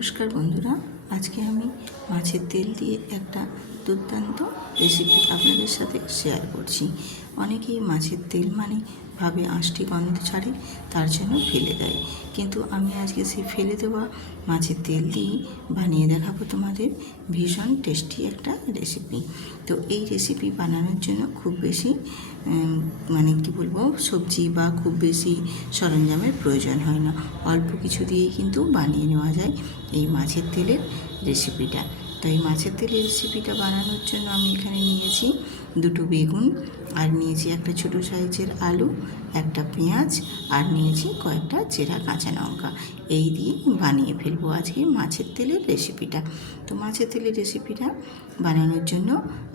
নমস্কার বন্ধুরা, আজকে আমি মাছের তেল দিয়ে একটা দুর্দান্ত রেসিপি আপনাদের সাথে শেয়ার করছি। অনেকেই মাছের তেল মানে ভাবে আঁশটি গন্ধ ছাড়ে, তার জন্য ফেলে দেয়। কিন্তু আমি আজকে সেই ফেলে দেওয়া মাছের তেল দিয়েই বানিয়ে দেখাবো তোমাদের। ভীষণ টেস্টি একটা রেসিপি তো এই রেসিপি বানানোর জন্য খুব বেশি মানে কি বলব, সবজি বা খুব বেশি সরঞ্জামের প্রয়োজন হয় না। অল্প কিছু দিয়েই কিন্তু বানিয়ে নেওয়া যায় এই মাছের তেলের রেসিপিটা তো এই মাছের তেলের রেসিপিটা বানানোর জন্য আমি এখানে নিয়েছি দুটো বেগুন, আর নিয়েছি একটা ছোটো সাইজের আলু, একটা পেঁয়াজ, আর নিয়েছি কয়েকটা চেরা কাঁচা লঙ্কা। এই দিয়ে বানিয়ে ফেলব আজকে মাছের তেলের রেসিপিটা। তো মাছের তেলের রেসিপিটা বানানোর জন্য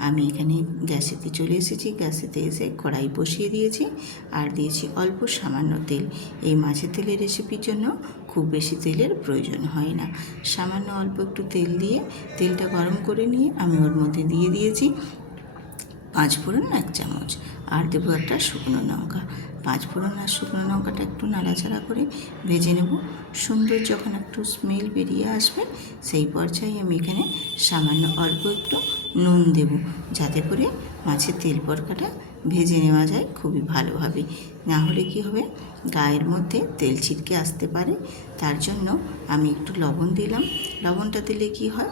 আমি এখানে গ্যাসেতে চলে এসেছি। গ্যাসেতে এসে কড়াই বসিয়ে দিয়েছি, আর দিয়েছি অল্প সামান্য তেল। এই মাছের তেলের রেসিপির জন্য খুব বেশি তেলের প্রয়োজন হয় না। সামান্য অল্প একটু তেল দিয়ে তেলটা গরম করে নিয়ে আমি ওর মধ্যে দিয়ে দিয়েছি। পাঁচ ফোড়ন, এক চামচ। আর দেবো একটা শুকনো লঙ্কা। পাঁচ ফোড়ন আর শুকনো লঙ্কাটা একটু নাড়াচাড়া করে ভেজে নেব। সুন্দর যখন একটু স্মেল বেরিয়ে আসবে, সেই পর্যায়ে আমি এখানে সামান্য অল্প একটু নুন দেব, যাতে করে মাছের তেল পরকাটা ভেজে নেওয়া যায় খুবই ভালোভাবে। না হলে কী হবে, গায়ের মধ্যে তেল ছিটকে আসতে পারে। তার জন্য আমি একটু লবণ দিলাম। লবণটা দিলে কি হয়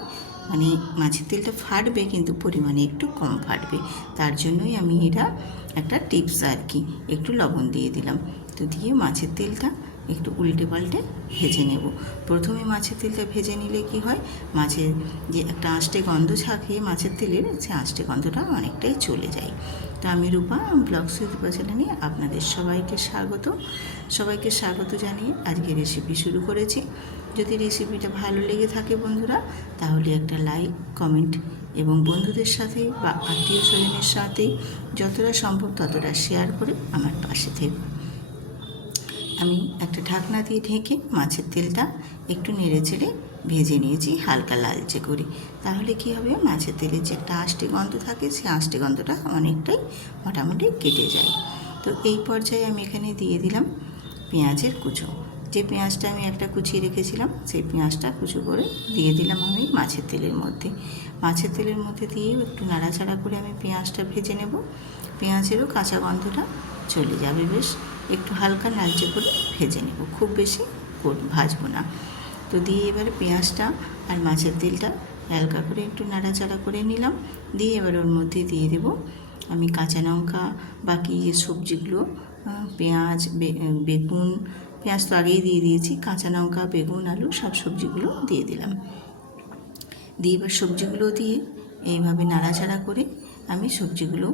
মানে মাছের তেলটা ফাটবে কিন্তু পরিমাণে একটু কম ফাটবে। তার জন্যই আমি এটা একটা টিপস আর কি, একটু লবণ দিয়ে দিলাম। তো দিয়ে মাছের তেলটা একটু উল্টে পাল্টে ভেজে নেব। প্রথমে মাছের তেলটা ভেজে নিলে কি হয়? মাছের যে একটা আঁশটে গন্ধ থাকে, মাছের তেলের সে আঁশটে গন্ধটা অনেকটাই চলে যায়। তো আমি রূপা, ব্লগ সুদীপা চ্যানেলে আপনাদের সবাইকে স্বাগত। সবাইকে স্বাগত জানিয়ে আজকে রেসিপি শুরু করেছি। যদি রেসিপিটা ভালো লেগে থাকে বন্ধুরা, তাহলে একটা লাইক কমেন্ট এবং বন্ধুদের সাথে বা আত্মীয় স্বজনের সাথে যতটা সম্ভব ততটা শেয়ার করে আমার পাশে থেকো। আমি একটা ঢাকনা দিয়ে ঢেকে মাছের তেলটা একটু নেড়ে চেড়ে ভেজে নিয়েছি, হালকা লালচে করে। তাহলে কি হবে? মাছের তেলের যে একটা আষ্টে গন্ধ থাকে সেই আষ্টে গন্ধটা অনেকটাই মোটামুটি কেটে যায়। তো এই পর্যায়ে আমি এখানে দিয়ে দিলাম পেঁয়াজের কুচো। যে পেঁয়াজটা আমি একটা কুচিয়ে রেখেছিলাম, সেই পেঁয়াজটা কুচো করে দিয়ে দিলাম আমি মাছের তেলের মধ্যে। মাছের তেলের মধ্যে দিয়ে একটু নাড়াচাড়া করে আমি পেঁয়াজটা ভেজে নেব। পেঁয়াজেরও কাঁচা গন্ধটা চলে যাবে বেশ। একটু হালকা লালচে করে ভেজে নেব। খুব বেশি ভাজবো না। তো দিয়ে এবার পেঁয়াজটা আর মাছের তেলটা হালকা করে একটু নাড়াচাড়া করে নিলাম, দিয়ে এবার ওর মধ্যে দিয়ে দেব আমি কাঁচা লঙ্কা, বাকি যে সবজিগুলো পেঁয়াজ বেগুন, পেঁয়াজ তো আগেই দিয়ে দিয়েছি, কাঁচা লঙ্কা, বেগুন, আলু সব সবজিগুলো দিয়ে দিলাম। দিয়ে এবার সবজিগুলো দিয়ে এইভাবে নাড়াচাড়া করে আমি সবজিগুলো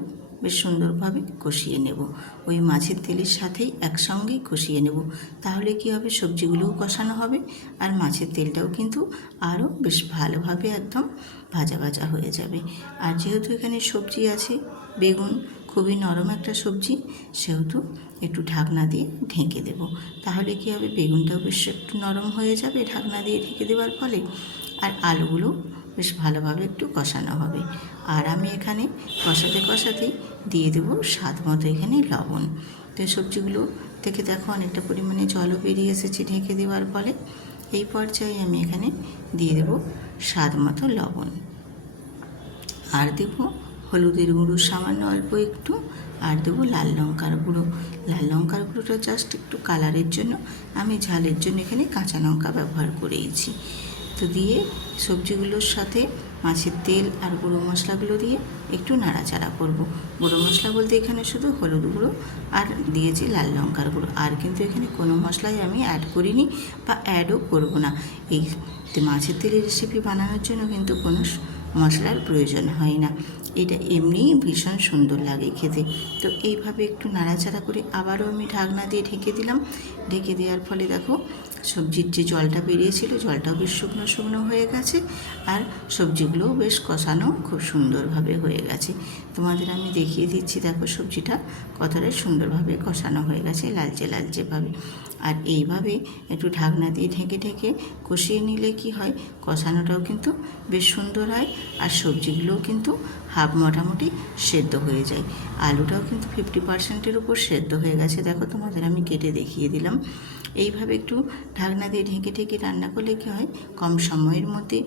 বেশ সুন্দরভাবে কষিয়ে নেব। ওই মাছের তেলের সাথেই একসঙ্গেই কষিয়ে নেব। তাহলে কি হবে? সবজিগুলোও কষানো হবে আর মাছের তেলটাও কিন্তু আরও বেশ ভালোভাবে একদম ভাজা ভাজা হয়ে যাবে। আর যেহেতু এখানে সবজি আছে, বেগুন খুবই নরম একটা সবজি, সেহেতু একটু ঢাকনা দিয়ে ঢেকে দেব। তাহলে কি হবে? বেগুনটাও বেশ একটু নরম হয়ে যাবে ঢাকনা দিয়ে ঢেকে দেওয়ার ফলে। আর আলুগুলো বেশ ভালোভাবে একটু কষানো হবে। আর আমি এখানে কষাতে কষাতে দিয়ে দেবো স্বাদ মতো এখানে লবণ। তো সবজিগুলো থেকে দেখো অনেকটা পরিমাণে জলও বেরিয়ে এসেছে ঢেকে দেওয়ার ফলে। এই পর্যায়ে আমি এখানে দিয়ে দেবো স্বাদ মতো লবণ। আর দেবো হলুদের গুঁড়ো, সামান্য অল্প একটু। আর দেবো লাল লঙ্কার গুঁড়ো। লাল লঙ্কার গুঁড়োটা জাস্ট একটু কালারের জন্য। আমি ঝালের জন্য এখানে কাঁচা লঙ্কা ব্যবহার করেছি। তো দিয়ে সবজিগুলোর সাথে মাছের তেল আর গুঁড়ো মশলাগুলো দিয়ে একটু নাড়াচাড়া করব। গুঁড়ো মশলা বলতে এখানে শুধু হলুদ গুঁড়ো আর দিয়েছি লাল লঙ্কার গুঁড়ো। আর কিন্তু এখানে কোনো মশলাই আমি অ্যাড করিনি বা অ্যাডও করব না। এই মাছের তেলের রেসিপি বানানোর জন্য কিন্তু কোনো মশলার প্রয়োজন হয় না। এটা এমনিই ভীষণ সুন্দর লাগে খেতে। তো এইভাবে একটু নাড়াচাড়া করে আবারও আমি ঢাকনা দিয়ে ঢেকে দিলাম। ঢেকে দেওয়ার ফলে দেখো, সবজির যে জলটা বেরিয়েছিল, জলটাও বেশ শুকনো শুকনো হয়ে গেছে আর সবজিগুলোও বেশ কষানো খুব সুন্দরভাবে হয়ে গেছে। তোমাদের আমি দেখিয়ে দিচ্ছি দেখো সবজিটা কতটা সুন্দরভাবে কষানো হয়ে গেছে লালচে লালচেভাবে আর এইভাবে একটু ঢাকনা দিয়ে ঢেকে ঢেকে কষিয়ে নিলে কি হয়, কষানোটাও কিন্তু বেশ সুন্দর হয় আর সবজিগুলোও কিন্তু হাফ মোটামুটি সেদ্ধ হয়ে যায়। আলুটাও কিন্তু ফিফটি পার্সেন্টের উপর সেদ্ধ হয়ে গেছে। দেখো তোমাদের আমি কেটে দেখিয়ে দিলাম। এইভাবে একটু ঢাকনা দিয়ে ঢেকে ঢেকে রান্না করলে কী হয়? কম সময়ের মধ্যে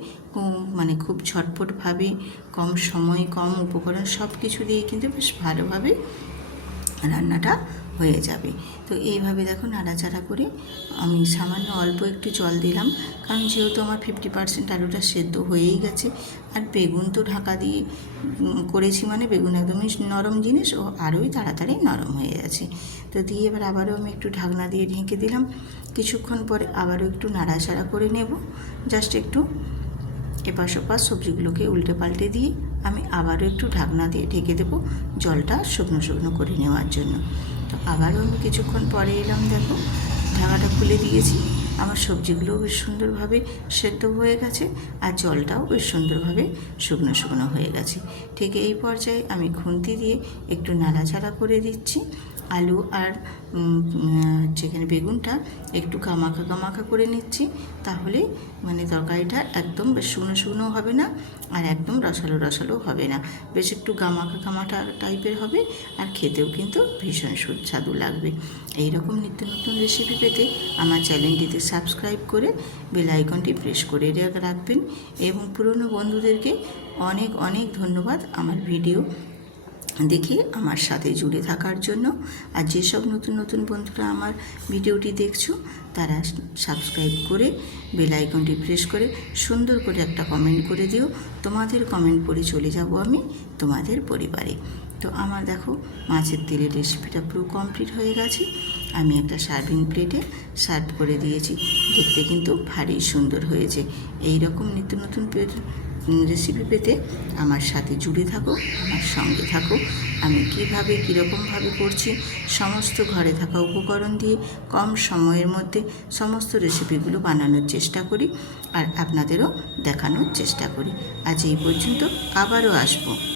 মানে খুব ঝটপটভাবে কম সময়, কম উপকরণ সব কিছু দিয়ে কিন্তু বেশ ভালোভাবে রান্নাটা হয়ে যাবে। তো এইভাবে দেখো নাড়াচাড়া করে আমি সামান্য অল্প একটু জল দিলাম। কারণ যেহেতু আমার ফিফটি পার্সেন্ট আলুটা সেদ্ধ হয়েই গেছে, আর বেগুন তো ঢাকা দিয়ে করেছি মানে বেগুন একদমই নরম জিনিস ও আরোই তাড়াতাড়ি নরম হয়ে গেছে। তো দিয়ে এবার আবারও আমি একটু ঢাকনা দিয়ে ঢেকে দিলাম। কিছুক্ষণ পরে আবারও একটু নাড়াচাড়া করে নেব। জাস্ট একটু এপাশ ওপাশ সবজিগুলোকে উল্টে পাল্টে দিয়ে আমি আবারও একটু ঢাকনা দিয়ে ঢেকে দেবো জলটা শুকনো শুকনো করে নেওয়ার জন্য। তো আবারও আমি কিছুক্ষণ পরে এলাম, দেখো। ঢাকাটা খুলে দিয়েছি। আমার সবজিগুলোও বেশ সুন্দরভাবে সেদ্ধ হয়ে গেছে আর জলটাও বেশ সুন্দরভাবে শুকনো শুকনো হয়ে গেছে। ঠিক এই পর্যায়ে আমি খুন্তি দিয়ে একটু নাড়াচাড়া করে দিচ্ছি। আলু আর যেখানে বেগুনটা, একটু গামাখা গামাখা করে নিচ্ছি। তাহলে মানে তরকারিটা একদম বেশ শুকনো শুকনো হবে না আর একদম রসালো রসালো হবে না। বেশ একটু গামাখা গামাটা টাইপের হবে আর খেতেও কিন্তু ভীষণ সুস্বাদু লাগবে। এই রকম নিত্য নতুন রেসিপি পেতে আমার চ্যানেলটিতে সাবস্ক্রাইব করে বেল আইকনটি প্রেস করে রাখবেন। এবং পুরনো বন্ধুদেরকে অনেক অনেক ধন্যবাদ আমার ভিডিও দেখে আমার সাথে জুড়ে থাকার জন্য। আর যেসব নতুন নতুন বন্ধুরা আমার ভিডিওটি দেখছ, তারা সাবস্ক্রাইব করে বেল আইকনটি প্রেস করে সুন্দর করে একটা কমেন্ট করে দিও। তোমাদের কমেন্ট পড়ে চলে যাব আমি তোমাদের পরিবারে। তো আমার দেখো, মাছের তেলের রেসিপিটা পুরো কমপ্লিট হয়ে গেছে। আমি একটা সার্ভিং প্লেটে সার্ভ করে দিয়েছি। দেখতে কিন্তু ভারী সুন্দর হয়েছে। এই রকম নিত্য নতুন পে- রেসিপি পেতে আমার সাথে জুড়ে থাকো, আমার সঙ্গে থাকো। আমি কীভাবে, কীরকমভাবে করছি, সমস্ত ঘরে থাকা উপকরণ দিয়ে কম সময়ের মধ্যে সমস্ত রেসিপিগুলো বানানোর চেষ্টা করি আর আপনাদেরও দেখানোর চেষ্টা করি। আজ এই পর্যন্ত আবারও আসব।